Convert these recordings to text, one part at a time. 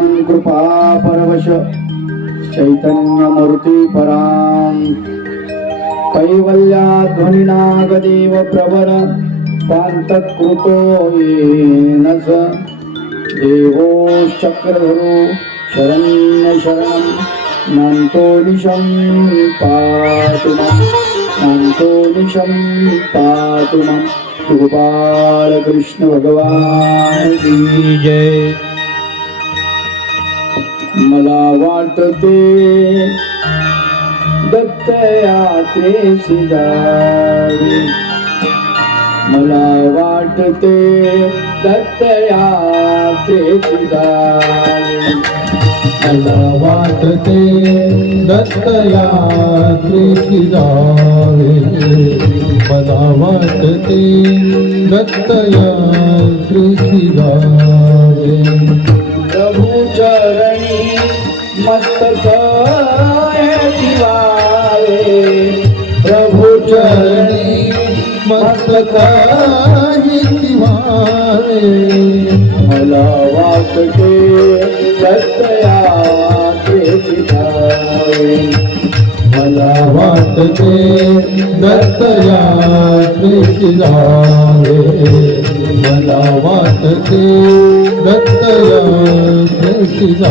परां कृपा परवश चैतन्यमूर्ति परां कैवल्याध्वनिनागदेव प्रवर पान्तकृतो येन स देवो चक्रधरो शरण्यशरणं नान्तो निशं पातु मां नान्तो निशं पातु मां। गोपाल कृष्ण भगवान की जय। मला वाटते दत्तयात्रेची जावे, मला वाटते दत्तयात्रेची जावे, मला वाटते दत्तयात्रेची जावे, मला वाटते दत्तयात्रेची जावे। प्रभु चरणी मस्तक ठेवावे, प्रभु चरणी मस्तक ठेवावे, मला वाटते दत्तयात्रेची जावे, मला वाटते दत्तयात्रेची जावे, मला वाटते दत्तयात्रेची जावे।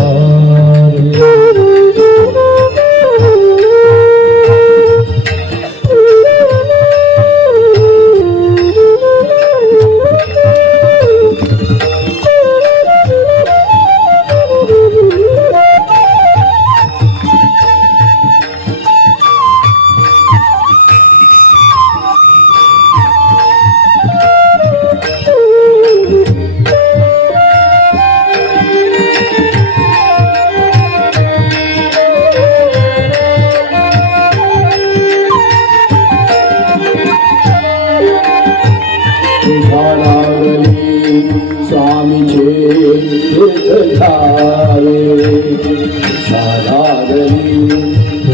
स्वामीचे तीर्थ झाले, शालागरी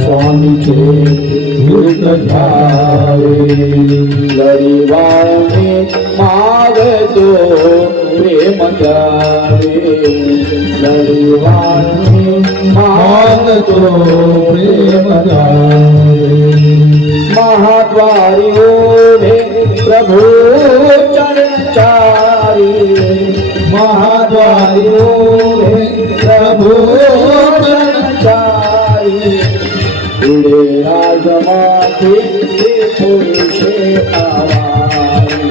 स्वामीचे तीर्थ झाले, गरिबाने मागतो प्रेम द्यावे, गरिबाने मागतो प्रेम द्यावे, महाद्वारी ओढे प्रभु चरणचारी, महाद्वारी ओढे प्रभु चरणचारी, पुढे राजमाते पुरुषे आवारी,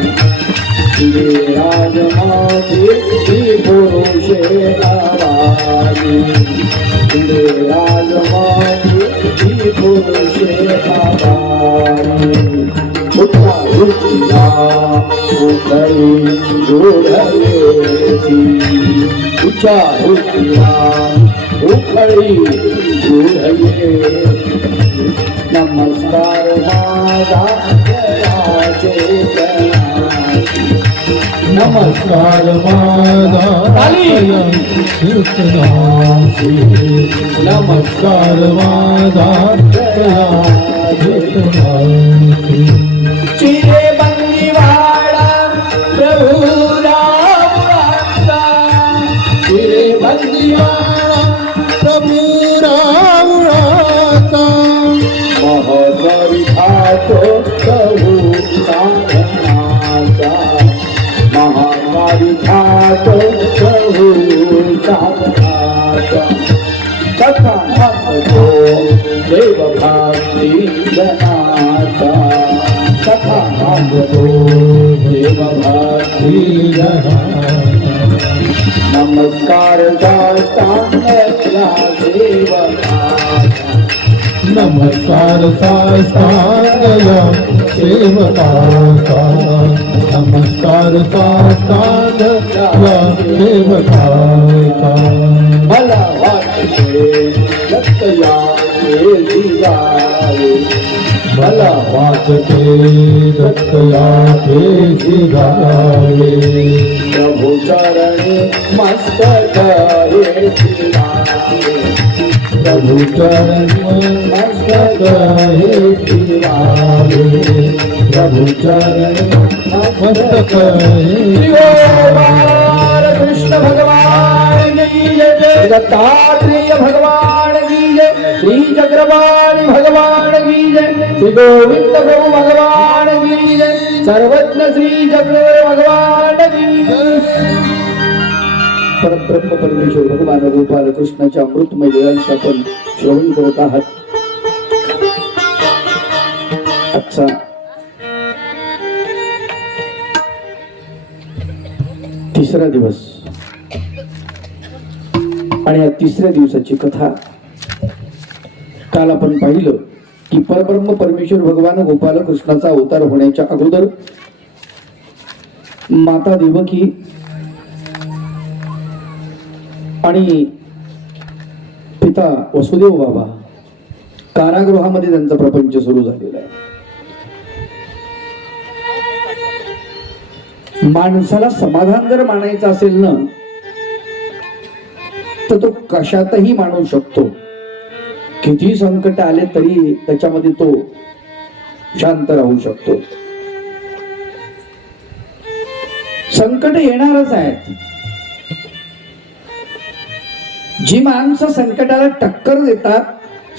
पुढे राजमाते पुरुषे आवारी, पुढे राजमाते पुरुषे आवारी। उठा उठला उखळी गुढलेची, उठा उठला उखळी गुढले, नमस्कार माझा जयाचे गणाची, नमस्कार माझा कीर्तनाची, नमस्कार माझा कीर्तनाची। चिरे बंदीवाडा प्रभु रावळाचा, चिरे बंदीवाडा प्रभु रावळाचा, महत्वारी खातो प्रभु साधनाचा, महाद्वारी खातो प्रभु साधनाचा, कथा म्हणतो देव भक्ती जनाचा, कथा म्हणतो देव भक्ती जनाचा। नमस्कार साष्टांगला सेवकाचा, नमस्कार साष्टांगला सेवकाचा, नमस्कार साष्टांगला सेवकाचा। मला वाटते दत्तयात्रेची जावे, मला वाटते दत्तयात्रेची जावे, प्रभु चरणी मस्तक ठेवावे, प्रभु चरण मस्तक ठेवावे, प्रभु चरण मस्तक श्री गोपाल कृष्ण भगवान की जय। दत्तात्रेय भगवान की जय, श्री चक्रपाणी भगवान की जय, श्री गोविंद प्रभु भगवान की जय, सर्वज्ञ श्री चक्रधर भगवान की जय. परब्रह्म परमेश्वर भगवान गोपाल कृष्णाच्या अमृतमय लीलांचे आपण श्रवण करत आहात. आजचा तिसरा दिवस आणि या तिसऱ्या दिवसाची कथा काल आपण पाहिलं की परब्रह्म परमेश्वर भगवान गोपाल कृष्णाचा अवतार होण्याच्या अगोदर माता देवकी आणि पिता वसुदेव बाबा कारागृहामध्ये त्यांचा प्रपंच सुरू झालेला आहे. माणसाला समाधान जर मानायचं असेल ना तर तो कशातही मानू शकतो. किती संकट आले तरी त्याच्यामध्ये तो शांत राहू शकतो. संकट येणारच आहेत. जी माणसं संकटाला टक्कर देतात,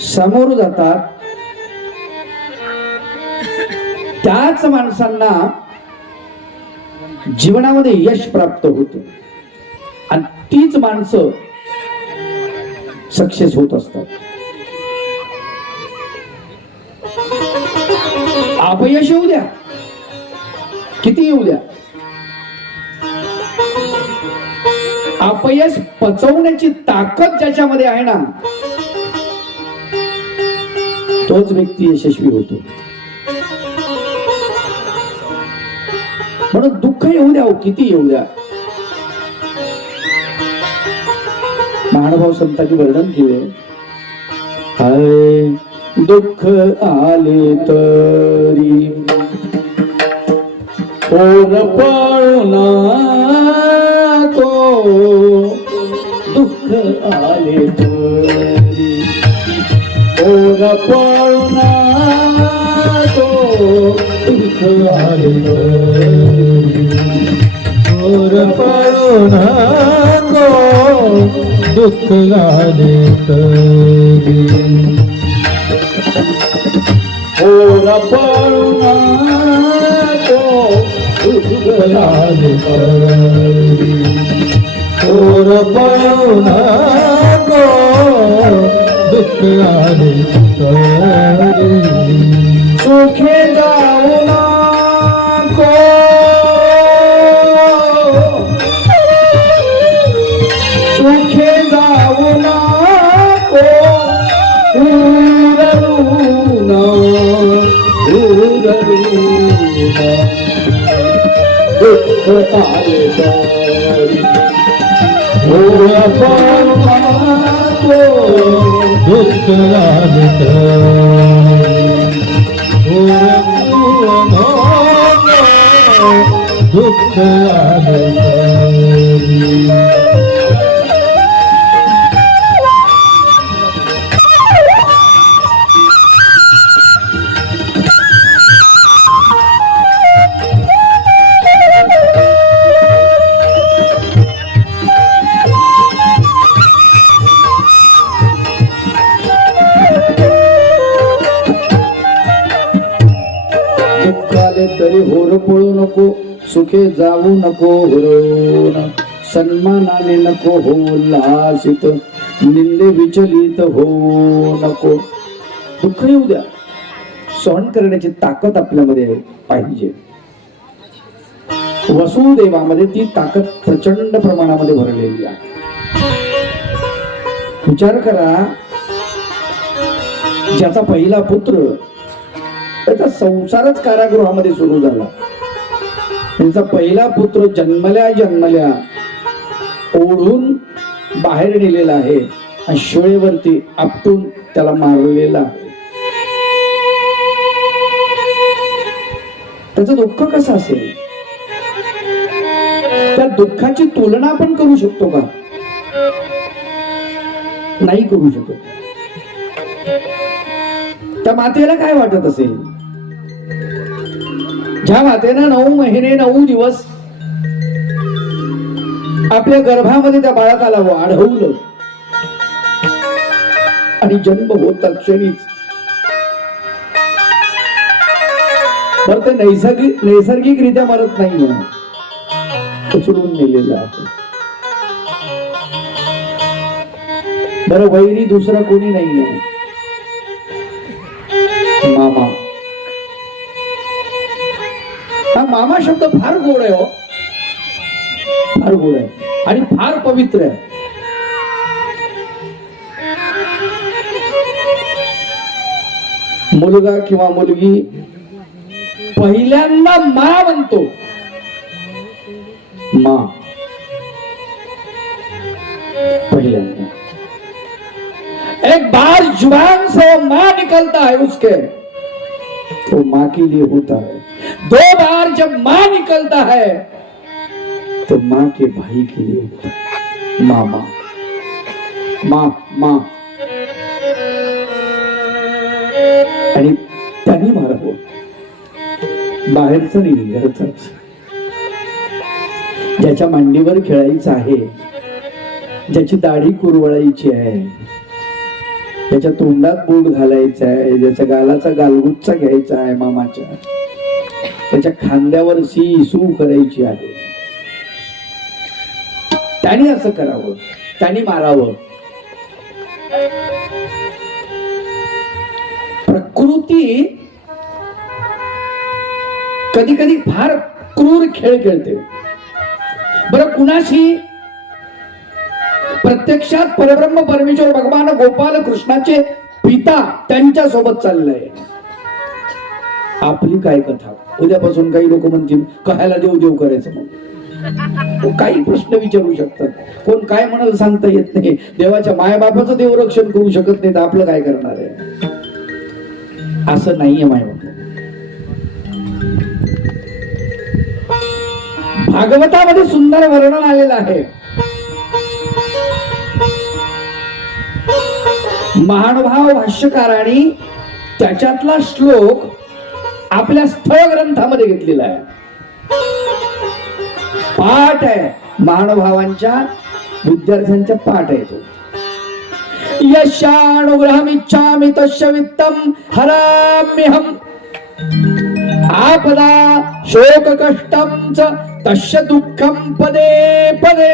समोर जातात, त्याच माणसांना जीवनामध्ये यश प्राप्त होते आणि तीच माणसं सक्सेस होत असतात. अपयश येऊ द्या, किती येऊ द्या, अपयश पचवण्याची ताकद ज्याच्यामध्ये आहे ना तोच व्यक्ती यशस्वी होतो. म्हणून दुःख येऊ द्या, किती येऊ द्या. महानुभाव संतांनी वर्णन केले, हाय दुःख आले तरी ओर पळूना को, दुःख आले तरी ओर पळूना को, दुःख आले ओर पळूना को, दुःख आले तरी ओर पळूना को, दुःख आले तरी ओर पळूना को, दुःख आले तरी सुखे जाऊ नको, सुखे जाऊ नको, उरलूना, उरलूना, दुःख आले तरी ओर पळूना को, दुःख आले दुःख आले तरी होर पळू नको, सुखे जाऊ नको हुरवून, सन्मानाने नको होऊ लासित, निंदे विचलित होऊ नको. दुःख येऊ द्या, सहन करण्याची ताकद आपल्यामध्ये पाहिजे. वसुदेवामध्ये ती ताकद प्रचंड प्रमाणामध्ये भरलेली आहे. विचार करा, ज्याचा पहिला पुत्र त्याचा संसारच कारागृहामध्ये सुरू झाला. त्यांचा पहिला पुत्र जन्मल्या ओढून बाहेर नेलेला आहे आणि शिळेवरती आपटून त्याला मारलेला आहे. त्याचं दुःख कसं असेल? त्या दुःखाची तुलना आपण करू शकतो का? नाही करू शकत. त्या मातेला काय वाटत असेल? ज्या मातेनं 9 महिने 9 दिवस आपल्या गर्भामध्ये त्या बाळकाला वाढवलं, आणि जन्म होत क्षणीच. बरं ते नैसर्गिकरित्या मरत नाहीये, उचलून नेलेलं आहे. बरं वैरी दुसरं कोणी नाहीये, मामा. हा मामा शब्द फार गोड आहे हो, फार गोड आहे आणि फार पवित्र आहे. मुलगा किंवा मुलगी पहिल्यांदा मा म्हणतो, माँ पहिल्यांदा. एक बार जुबान से माँ निकलता है उसके तो माँ के लिए होता है. दो बार जब माँ निकलता है तो माँ के भाई के लिए होता है. मामा माँ माँ. आणि त्यांनी मारावं, बाहेरचं नाही, घरचंच. ज्याच्या मांडीवर खेळायचं आहे, ज्याची दाढी कुरवळायची आहे, ज्याच्या तोंडात बोट घालायचं आहे, ज्याच्या गालाचा गालगुच्चा घ्यायचा आहे मामाच्या, त्याच्या खांद्यावर सू करायची आहे, त्याने असं करावं, त्याने मारावं. प्रकृती कधी कधी फार क्रूर खेळ खेळते. बरं कुणाशी? प्रत्यक्षात परब्रह्म परमेश्वर भगवान गोपाल कृष्णाचे पिता त्यांच्या सोबत चाललंय. आपली काय कथा? उद्यापासून काही लोक म्हणतील कहायला देव देव करायचं. मग काही प्रश्न विचारू शकतात, कोण काय म्हणाल सांगता येत नाही. देवाच्या मायबापाचं देव रक्षण करू शकत नाही तर आपलं काय करणार आहे? असं नाहीये मायबाप. भागवतामध्ये सुंदर वर्णन आलेलं आहे. महानुभाव भाष्यकारांनी त्याच्यातला श्लोक आपल्या स्थळ ग्रंथामध्ये घेतलेला आहे. पाठ आहे, महानुभावांच्या विद्यार्थ्यांचा पाठ आहे तो. यशानुग्रहमिच्छामि तस्य वित्तं हराम्यहम् आपदा शोक कष्टं च तस्य दुःखं पदे पदे.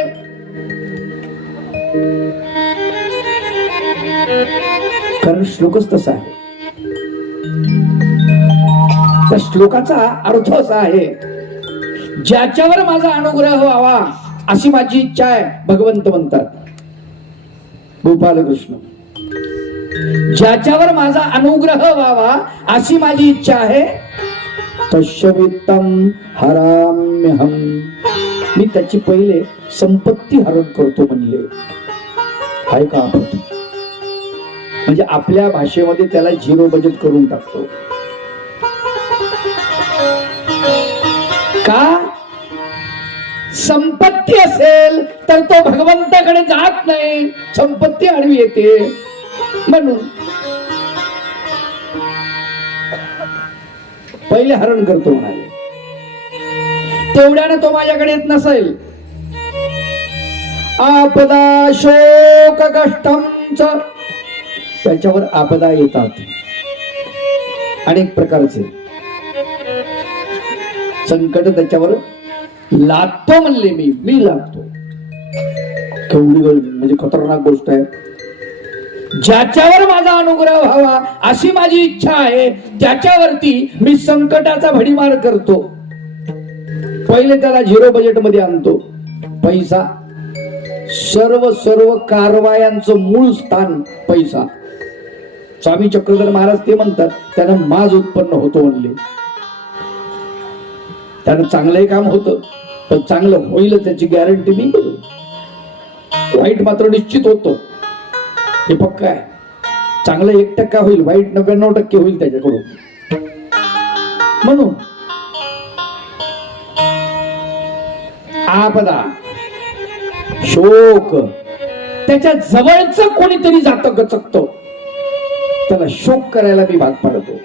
कारण श्लोकच तसा आहे. त्या श्लोकाचा अर्थ असा आहे, ज्याच्यावर माझा अनुग्रह व्हावा अशी माझी इच्छा आहे. भगवंत म्हणतात, गोपाल कृष्ण, ज्याच्यावर माझा अनुग्रह व्हावा अशी माझी इच्छा आहे. तस्य वित्तं हराम्यहम्, मी त्याची पहिले संपत्ती हरण करतो म्हणले. आहे का आपण? म्हणजे आपल्या भाषेमध्ये त्याला झिरो बजेट करून टाकतो. का? संपत्ती असेल तर तो भगवंताकडे जात नाही, संपत्ती आडवी येते म्हणून पहिले हरण करतो म्हणाले. तेवढ्याने तो माझ्याकडे येत नसेल. आपदा शोक कष्टंच, त्याच्यावर आपदा येतात अनेक प्रकारचे संकट त्याच्यावर लादतो म्हणले. मी लादतो. केवढी म्हणजे खतरनाक गोष्ट आहे. ज्याच्यावर माझा अनुग्रह व्हावा अशी माझी इच्छा आहे त्याच्यावरती मी संकटाचा भडीमार करतो. पहिले त्याला झिरो बजेट मध्ये आणतो. पैसा, सर्व कारवायांचं मूळ स्थान पैसा. स्वामी चक्रधर महाराज ते म्हणतात, त्यानं माज उत्पन्न होतो म्हणले. त्यानं चांगलंही काम होतं, पण चांगलं होईल त्याची गॅरंटी नाही. वाईट मात्र निश्चित होतं, हे पक्का आहे. चांगलं 1% होईल, वाईट 99% होईल त्याच्याकडून. म्हणून आपदा शोक, त्याच्या जवळचं कोणीतरी जातं गचकतो, त्याला शोक करायला मी भाग पाडतो.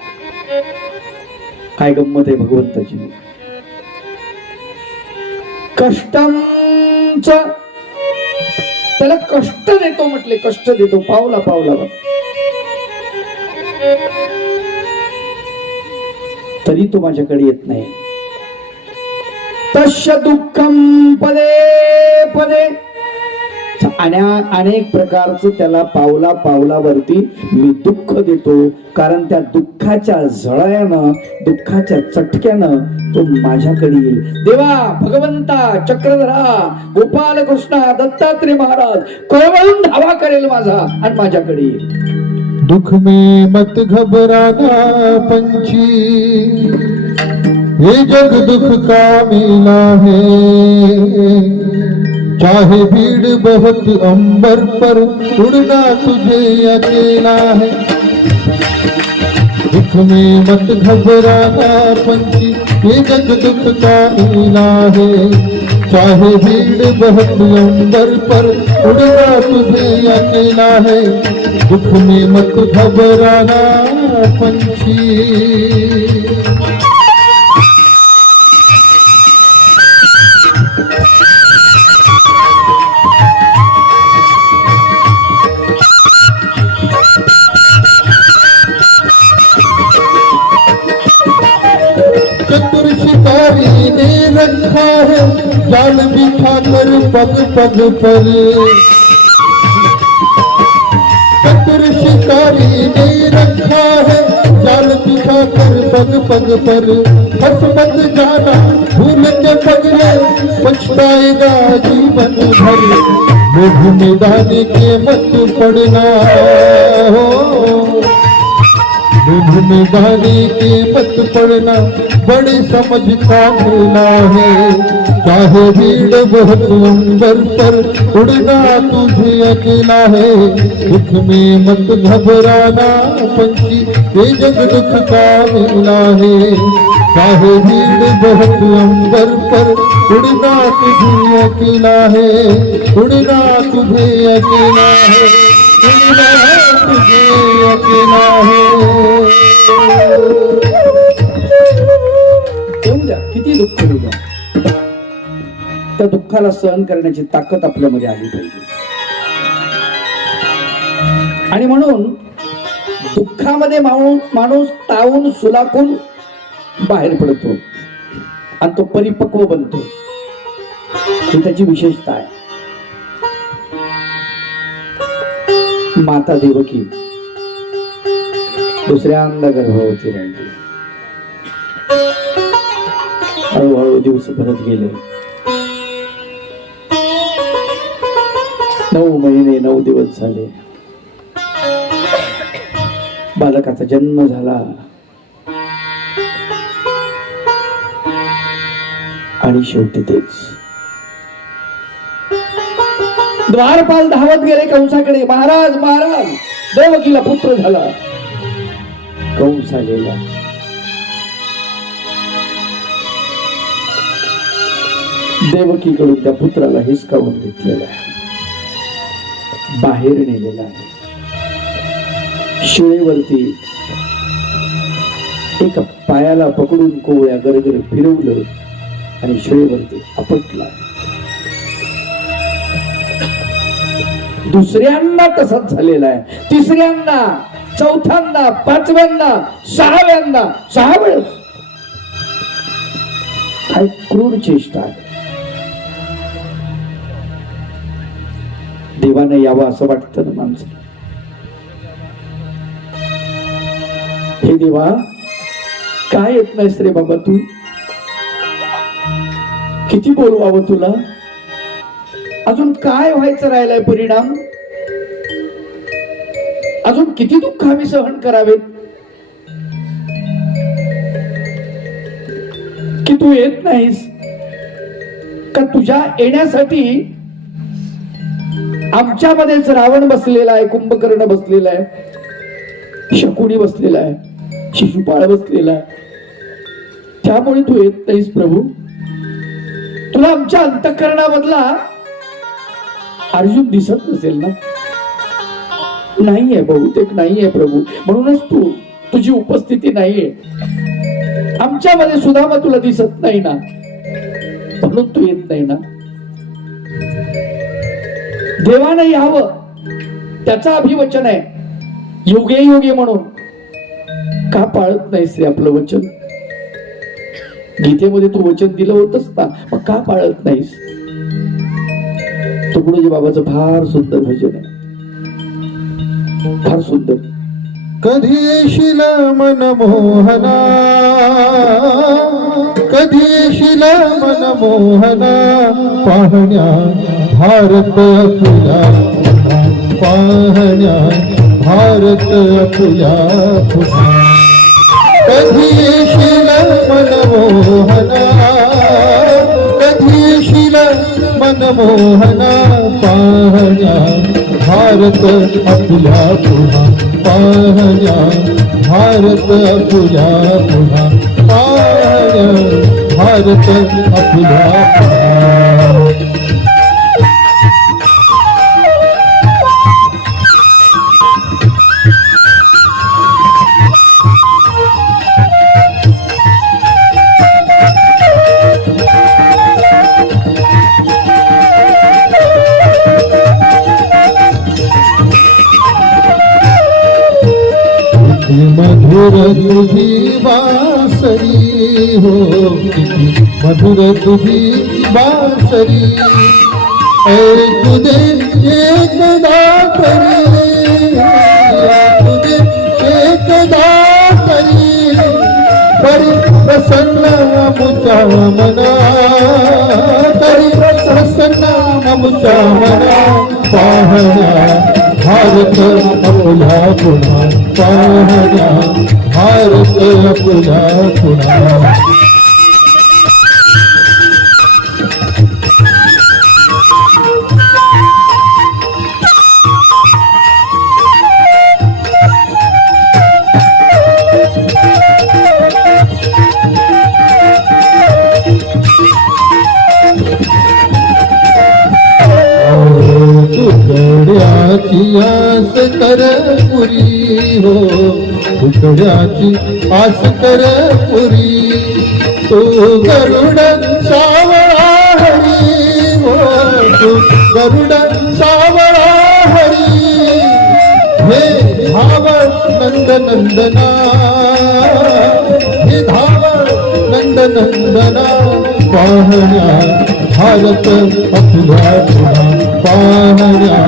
काय गंमत आहे भगवंताची. कष्टंच, त्याला कष्ट देतो म्हटले, कष्ट देतो पावला पावला. तरी तो माझ्याकडे येत नाही. तस्य दुःखम पदे पदे, अनेक प्रकारचं त्याला पावला पावलावरती मी दुःख देतो, कारण त्या दुःखाच्या झळयानं, दुःखाच्या चटक्यानं तो माझ्याकडे येईल. देवा, भगवंता, चक्रधरा, गोपाल कृष्णा, दत्तात्रय महाराज कळवळून धावा करेल माझा आणि माझ्याकडे येईल. दुख में मत घबराना पंछी, ये जग दुख का मेला है. चाहे भीड़ बहुत अंबर पर, उड़ना तुझे अकेला है. दुख में मत घबराना पंछी, ये जग दुख का मेला है. चाहे भीड़ बहुत अंबर पर, उड़ना तुझे अकेला है. दुख में मत घबराना पंछी. चतुर शिकारी ने रखा है जाल बिछा कर पग पग पर. चतुर शिकारी ने रखा है जाल बिछा कर पग पग पर. फंस मत जाना भूल के पगले, पछताएगा जीवन भर. लोभ में दाने के मत पड़ना हो, लोभ में दाने के मत पड़ना, बड़े समझ का मेला है. चाहे भीड़ बहुत अंबर पर, उड़ना तुझे अकेला है. दुख में मत घबराना पंछी, ये जग दुख का मेला है. चाहे भीड़ बहुत अंबर पर, उड़ना तुझे अकेला है. उड़ना तुझे अकेला है, उड़ना तुझे अकेला है. येऊ द्या, किती दुःख येऊ द्या, त्या दुःखाला सहन करण्याची ताकद आपल्यामध्ये आली पाहिजे. आणि म्हणून दुःखामध्ये माणूस तावून सुलाखून बाहेर पडतो आणि तो परिपक्व बनतो. ही त्याची विशेषता आहे. माता देवकी दुसऱ्यांदा गर्भवती राहिली. हळूहळू दिवस भरत गेले. 9 महिने 9 दिवस झाले. बालकाचा जन्म झाला आणि शेवटी तेच द्वारपाल धावत गेले कंसाकडे. महाराज महाराज, देवकीला पुत्र झाला. कंस आलेला. देवकीकडून त्या पुत्राला हिसकावून घेतलेला आहे, बाहेर नेलेला आहे. शिळेवरती एका पायाला पकडून कोवळ्या गरगर फिरवलं आणि शिळेवरती आपटला. दुसऱ्यांदा तसाच झालेला आहे. तिसऱ्यांदा, चौथ्यांदा, पाचव्यांदा, 6व्यांदा, 6 वेळेस. काय क्रूर चेष्टा आहे. देवाने यावं असं वाटतं ना माणसं. हे देवा, काय येत नाहीस रे बाबा तू? किती बोलवावं तुला? अजून काय व्हायचं राहिलाय परिणाम? अजून किती दुःख आम्ही सहन करावेत की तू येत नाहीस? का तुझ्या येण्यासाठी आमच्यामध्येच रावण बसलेला आहे, कुंभकर्ण बसलेला आहे, शकुनी बसलेला आहे, शिशुपाळ बसलेला आहे. त्यामुळे तू येत नाहीस प्रभू? तुला आमच्या अंतःकरणामधला अर्जुन दिसत नसेल ना? नाहीये, बहुतेक नाहीये प्रभू. म्हणूनच तुझी उपस्थिती नाहीये आमच्यामध्ये. सुद्धा तुला दिसत नाही ना, म्हणून तू येत नाही ना. देवानं यावं त्याचं अभिवचन आहे, युगे युगे म्हणून का पाळत नाहीस रे आपलं वचन? गीतेमध्ये तू वचन दिलं होतंस ना, मग का पाळत नाहीस? तुकडोजी बाबाचं फार सुंदर भजन आहे, फार सुंदर. कधी येशील मनमोहना, कधी येशील मनमोहना, पाहण्या भारत आपल्या, पाहण्या भारत आपल्या पुन्हा. कधी येशील मनमोहना, कधी येशील मनमोहना, पाहण्या भारत आपल्या पुन्हा, पाहण्या भारत आपल्या पुन्हा, पाहण्या भारत आपल्या पुन्हा. मधुर तुझी बासरी हो, किती मधुर तुझी बासरी, ऐकू दे एकदा तरी, ऐकू दे एकदा तरी, तरी प्रसन्न आमुच्या मना, तरी प्रसन्न आमुच्या मना, पाहण्या भारत आपल्या पुन्हा, पाहण्या भारत आपल्या पुन्हा. तुकड्याची आस कर पुरी हो, तुकड्याची आस कर पुरी, तू गरुड सावळा हरी हो, तू गरुड सावळा हरी, हे धावळ नंद नंदना, हे धावळ नंद नंदना, पाहण्या भारत आपल्या पुन्हा, पाहण्या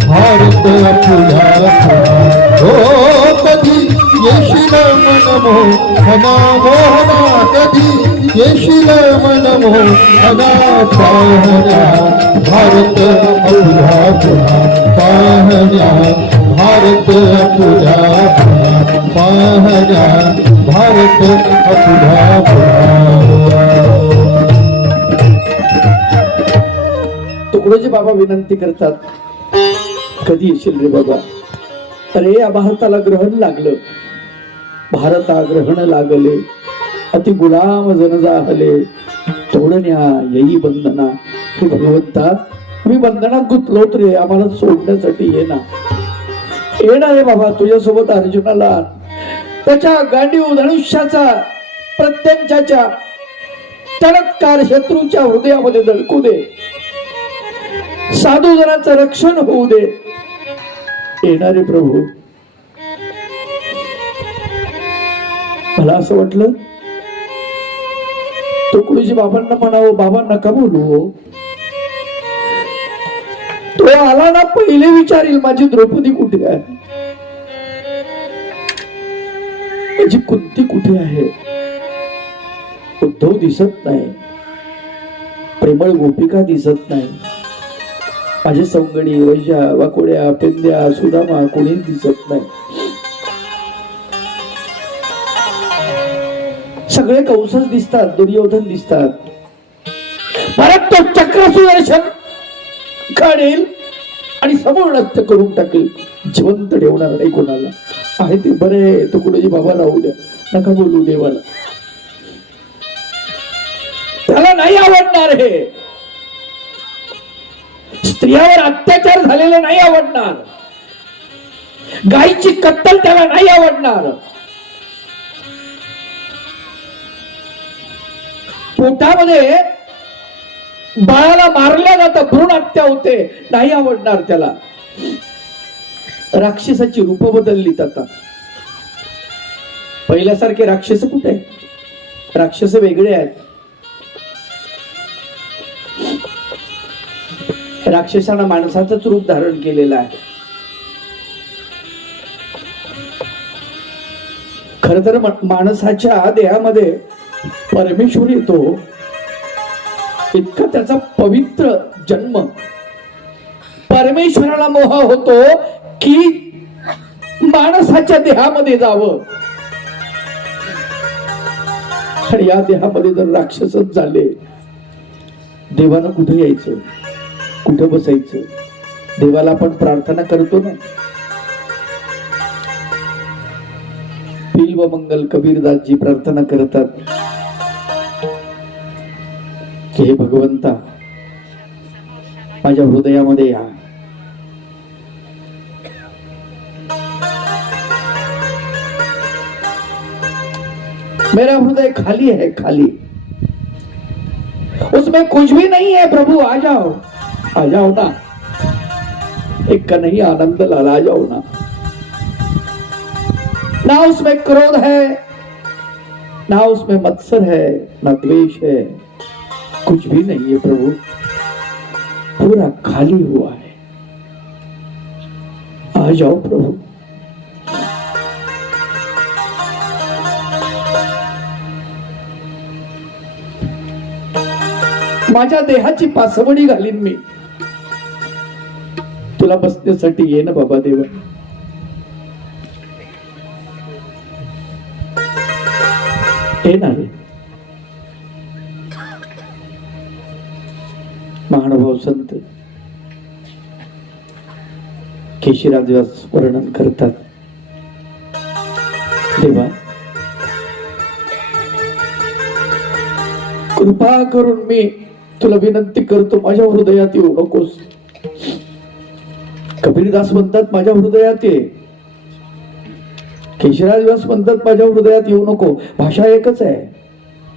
भारत आपल्या पुन्हा. हो कधी येशील मनमोहना, मोहना कधी येशील मनमोहना, पाहण्या भारत आपल्या पुन्हा, पाहण्या भारत आपल्या पुन्हा, पाहण्या भारत आपल्या पुन्हा. तुकडोजी बाबा विनंती करतात, कधी येशील रे बाबा? अरे या भारताला ग्रहण लागलं, भारता ग्रहण लागले, अति गुलाम जन जाहले, तोडण्या येई बंधना. हे भगवंता, मी बंधनात गुंतलोत रे, आम्हाला सोडण्यासाठी ये ना, ये ना रे बाबा. तुझ्यासोबत अर्जुनाला त्याच्या गांडीव धनुष्याचा प्रत्यंच्याच्या तडत्कार शत्रूच्या हृदयामध्ये धडकू दे, साधू जनाचं रक्षण होऊ दे. येणारे प्रभू, मला असं वाटलं तुकडोजी बाबांना म्हणावं, बाबा नका बोलू, तो आला ना पहिले विचारील माझी द्रौपदी कुठे आहे, माझी कुंती कुठे आहे. उद्धव दिसत नाही, प्रेमळ गोपिका दिसत नाही, माझे सौंगडी वैजा वाकोड्या पेंद्या सुदामा कोणीच दिसत नाही. सगळे कंसच दिसतात, दुर्योधन दिसतात. परत तो चक्र सुदर्शन काढेल आणि समोर नष्ट करून टाकेल, जिवंत ठेवणार नाही कोणाला. आहे ते बरे, तुकडोजी बाबा राहू द्या, नका बोलू देवाला, त्याला नाही आवडणार. हे स्त्रियावर अत्याचार झालेले नाही आवडणार, गायीची कत्तल त्याला नाही आवडणार, पोटामध्ये बाळाला मारल्या जातं, भ्रूण हत्या होते, नाही आवडणार त्याला. राक्षसाची रूप बदलली आता. पहिल्यासारखे राक्षस कुठे आहे? राक्षस वेगळे आहेत. राक्षसानं माणसाचंच रूप धारण केलेलं आहे. खर तर माणसाच्या देहामध्ये परमेश्वर येतो, इतका त्याचा पवित्र जन्म. परमेश्वराला मोह होतो की माणसाच्या देहामध्ये जावं, आणि या देहामध्ये जर राक्षसच झाले, देवानं कुठे यायचं, कुठे बसायचं? देवाला आपण प्रार्थना करतो ना. बिल्व मंगल कबीरदासजी प्रार्थना करतात की हे भगवंता, माझ्या हृदयामध्ये या. मेरा हृदय खाली है, खाली, उसमें कुछ भी नहीं है प्रभु, आ जाओ, आ जाओ ना. एक कन्हैया आनंद लाल, आ जाओ ना. ना उसमें क्रोध है, ना उसमें मत्सर है, ना द्वेष है, कुछ भी नहीं है प्रभु, पूरा खाली हुआ है. आ जाओ प्रभु. माझ्या देहाची पासवडी घालीन मी, तुला बसण्यासाठी ये ना बाबा देवा. हे नाही महानुभाव संत केशीराज व्यास वर्णन करतात, देवा कृपा करून मी तुला विनंती करतो, माझ्या हृदयात येऊ नकोस. कबीरदास म्हणतात माझ्या हृदयात ये, केशराज व्यास म्हणतात माझ्या हृदयात येऊ नको. भाषा एकच आहे,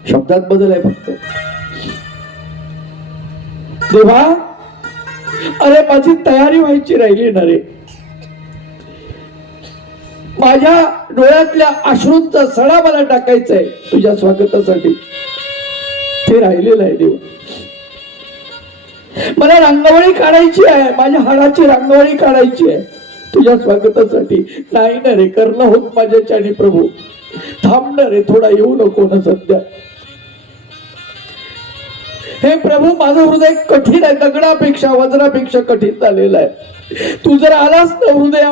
शब्दात बदल आहे फक्त. देवा, अरे माझी तयारी व्हायची राहिली ना रे. माझ्या डोळ्यातल्या अश्रूंचा सडा मला टाकायचा आहे तुझ्या स्वागतासाठी, ते राहिलेलं आहे देवा. मला रांगोळी काढायची आहे, माझ्या हाडाची रांगोळी काढायची आहे तुझ्या स्वागतासाठी. नाही ना रे, करणं होत माझ्याच्याने प्रभू. थांबणार रे, थोडा येऊ नको ना सध्या. हे प्रभू, माझं हृदय कठीण आहे, दगडापेक्षा वज्रापेक्षा कठीण झालेलं आहे. तू जर आलास ना हृदया